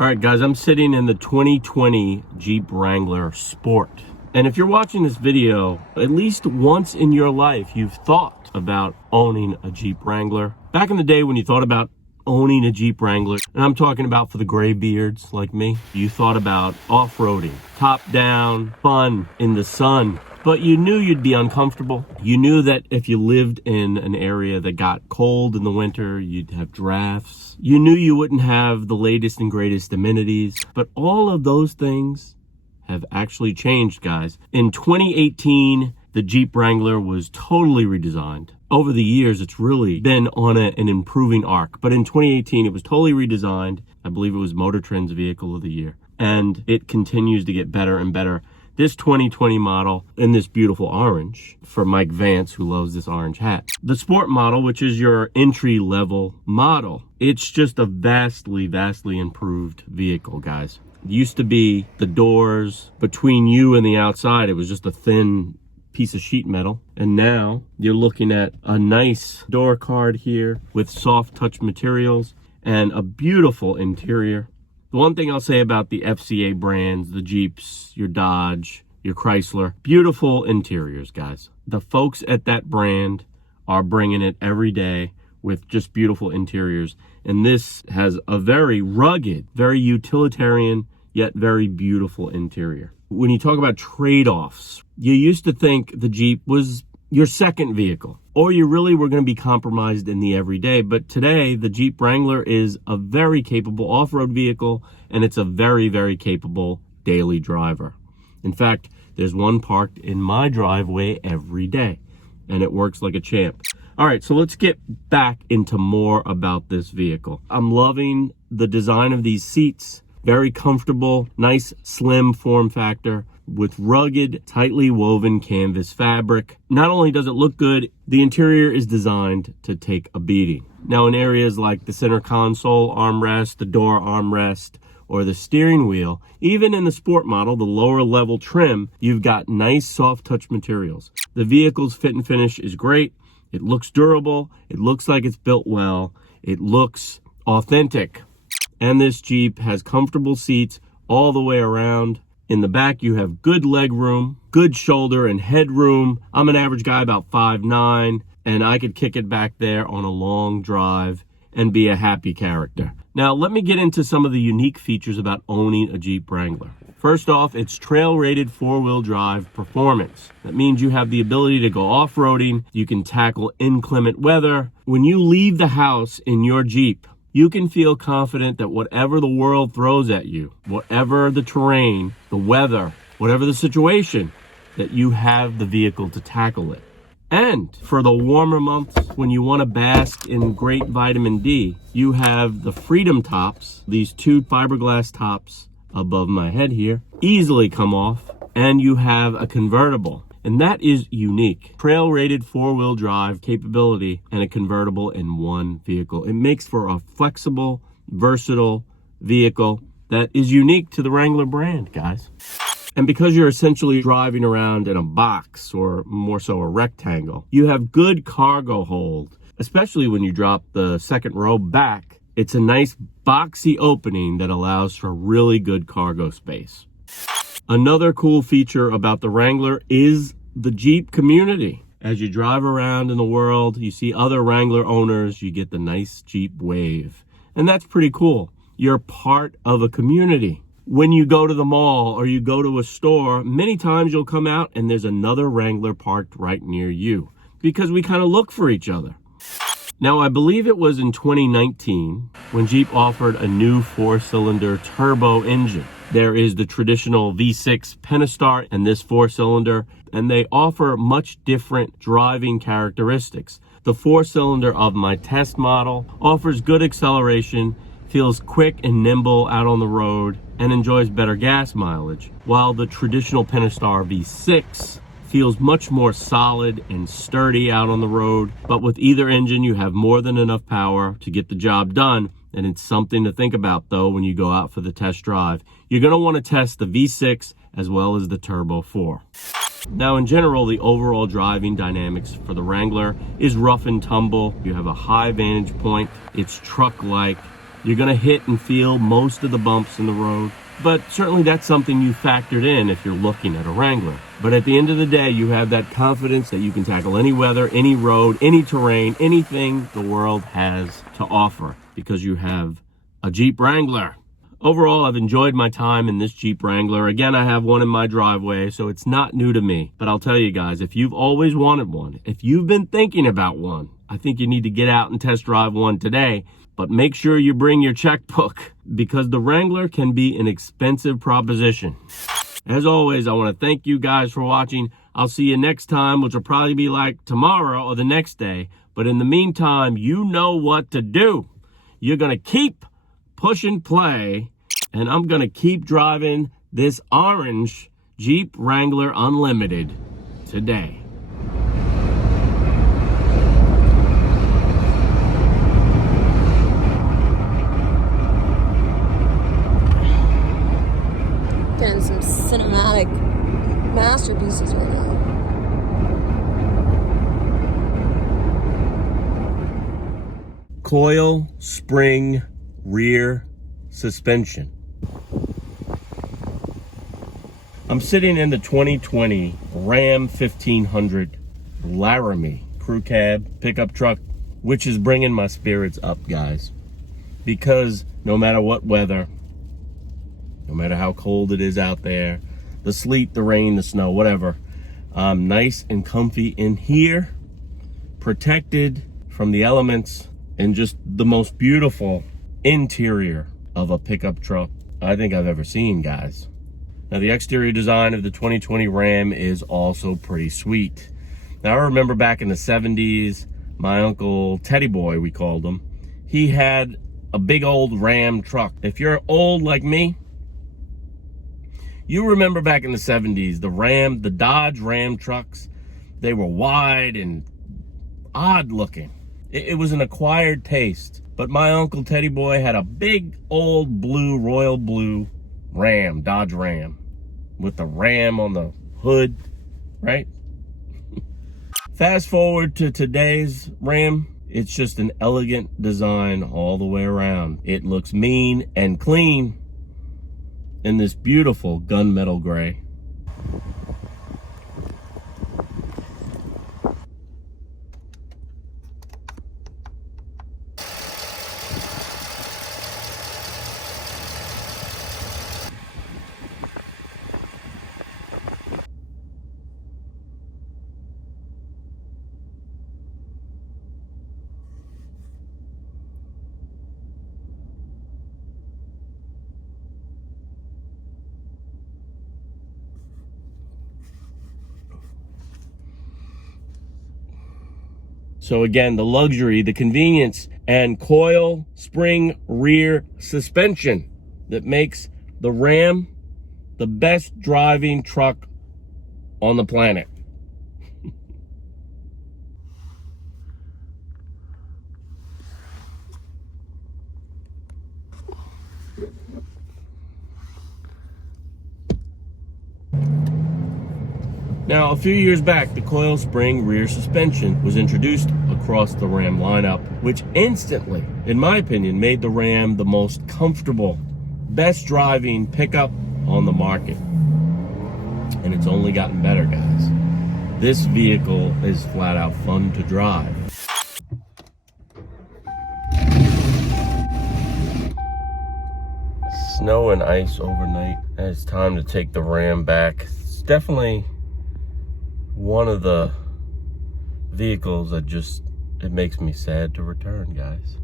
All right, guys, I'm sitting in the 2020 Jeep Wrangler Sport. And if you're watching this video, at least once in your life, you've thought about owning a Jeep Wrangler. Back in the day when you thought about owning a Jeep Wrangler, and I'm talking about for the gray beards like me, you thought about off-roading, top down, fun in the sun. But you knew you'd be uncomfortable. You knew that if you lived in an area that got cold in the winter, you'd have drafts. You knew you wouldn't have the latest and greatest amenities. But all of those things have actually changed, guys. In 2018, the Jeep Wrangler was totally redesigned. Over the years, it's really been on an improving arc. But in 2018, it was totally redesigned. I believe it was Motor Trend's Vehicle of the Year. And it continues to get better and better. This 2020 model in this beautiful orange, for Mike Vance, who loves this orange hat. The Sport model, which is your entry-level model, it's just a vastly, vastly improved vehicle, guys. It used to be the doors between you and the outside, it was just a thin piece of sheet metal. And now you're looking at a nice door card here with soft touch materials and a beautiful interior. The one thing I'll say about the FCA brands, the Jeeps, your Dodge, your Chrysler, beautiful interiors, guys. The folks at that brand are bringing it every day with just beautiful interiors. And this has a very rugged, very utilitarian, yet very beautiful interior. When you talk about trade-offs, you used to think the Jeep was your second vehicle, or you really were going to be compromised in the everyday. But today, the Jeep Wrangler is a very capable off-road vehicle, and it's a very, very capable daily driver. In fact, there's one parked in my driveway every day, and it works like a champ. All right, so let's get back into more about this vehicle. I'm loving the design of these seats. Very comfortable, nice, slim form factor with rugged, tightly woven canvas fabric. Not only does it look good, the interior is designed to take a beating. Now, in areas like the center console armrest, the door armrest, or the steering wheel, even in the Sport model, the lower level trim, you've got nice soft touch materials. The vehicle's fit and finish is great. It looks durable. It looks like it's built well. It looks authentic. And this Jeep has comfortable seats all the way around. In the back, you have good leg room, good shoulder and head room. I'm an average guy about 5'9", and I could kick it back there on a long drive and be a happy character. Now, let me get into some of the unique features about owning a Jeep Wrangler. First off, it's trail-rated four-wheel drive performance. That means you have the ability to go off-roading. You can tackle inclement weather. When you leave the house in your Jeep, you can feel confident that whatever the world throws at you, whatever the terrain, the weather, whatever the situation, that you have the vehicle to tackle it. And for the warmer months, when you want to bask in great vitamin D, you have the Freedom tops, these two fiberglass tops above my head here, easily come off, and you have a convertible. And that is unique. Trail-rated four-wheel drive capability and a convertible in one vehicle. It makes for a flexible, versatile vehicle that is unique to the Wrangler brand, guys. And because you're essentially driving around in a box, or more so a rectangle, you have good cargo hold, especially when you drop the second row back. It's a nice boxy opening that allows for really good cargo space. Another cool feature about the Wrangler is the Jeep community. As you drive around in the world, you see other Wrangler owners, you get the nice Jeep wave. And that's pretty cool. You're part of a community. When you go to the mall or you go to a store, many times you'll come out and there's another Wrangler parked right near you, because we kind of look for each other. Now, I believe it was in 2019 when Jeep offered a new 4-cylinder turbo engine. There is the traditional V6 Pentastar and this 4-cylinder, and they offer much different driving characteristics. The 4-cylinder of my test model offers good acceleration, feels quick and nimble out on the road, and enjoys better gas mileage, while the traditional Pentastar V6 feels much more solid and sturdy out on the road. But with either engine, you have more than enough power to get the job done. And it's something to think about, though, when you go out for the test drive. You're going to want to test the V6 as well as the Turbo 4. Now, in general, the overall driving dynamics for the Wrangler is rough and tumble. You have a high vantage point. It's truck-like. You're going to hit and feel most of the bumps in the road, but certainly that's something you factored in if you're looking at a Wrangler. But at the end of the day, you have that confidence that you can tackle any weather, any road, any terrain, anything the world has to offer, because you have a Jeep Wrangler. Overall, I've enjoyed my time in this Jeep Wrangler. Again, I have one in my driveway, so it's not new to me. But I'll tell you guys, if you've always wanted one, if you've been thinking about one, I think you need to get out and test drive one today. But make sure you bring your checkbook, because the Wrangler can be an expensive proposition. As always, I want to thank you guys for watching. I'll see you next time, which will probably be like tomorrow or the next day. But in the meantime, you know what to do. You're going to keep pushing play, and I'm going to keep driving this orange Jeep Wrangler Unlimited today. Getting some cinematic masterpieces right now. Coil spring rear suspension. I'm sitting in the 2020 Ram 1500 Laramie crew cab pickup truck, which is bringing my spirits up, guys, because no matter what weather, no matter how cold it is out there, the sleet, the rain, the snow, whatever, I'm nice and comfy in here, protected from the elements, and just the most beautiful interior of a pickup truck I think I've ever seen, guys. Now, the exterior design of the 2020 Ram is also pretty sweet. Now, I remember back in the 70s, my uncle Teddy Boy, we called him, he had a big old Ram truck. If you're old like me, you remember back in the 70s, the Dodge Ram trucks, they were wide and odd looking. It was an acquired taste. But my uncle Teddy Boy had a big old blue, royal blue Ram, Dodge Ram, with the Ram on the hood, right? Fast forward to today's Ram, it's just an elegant design all the way around. It looks mean and clean in this beautiful gunmetal gray. So again, the luxury, the convenience, and coil spring rear suspension that makes the Ram the best driving truck on the planet. Now, a few years back, the coil spring rear suspension was introduced across the Ram lineup, which instantly, in my opinion, made the Ram the most comfortable, best driving pickup on the market. And it's only gotten better, guys. This vehicle is flat out fun to drive. Snow and ice overnight. It's time to take the Ram back. It's definitely one of the vehicles that just, it makes me sad to return, guys.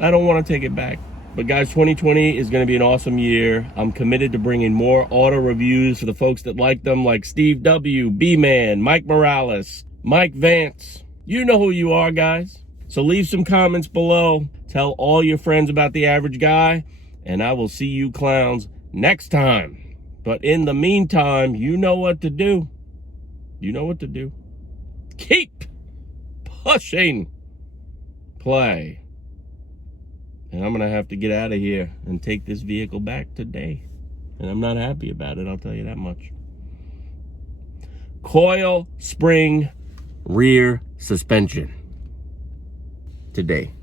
I don't want to take it back. But guys, 2020 is going to be an awesome year. I'm committed to bringing more auto reviews for the folks that like them, like Steve W, B-Man, Mike Morales, Mike Vance. You know who you are, guys. So leave some comments below. Tell all your friends about The Average Guy, and I will see you clowns next time. But in the meantime, you know what to do. You know what to do. Keep pushing play. And I'm going to have to get out of here and take this vehicle back today. And I'm not happy about it, I'll tell you that much. Coil spring rear suspension. today.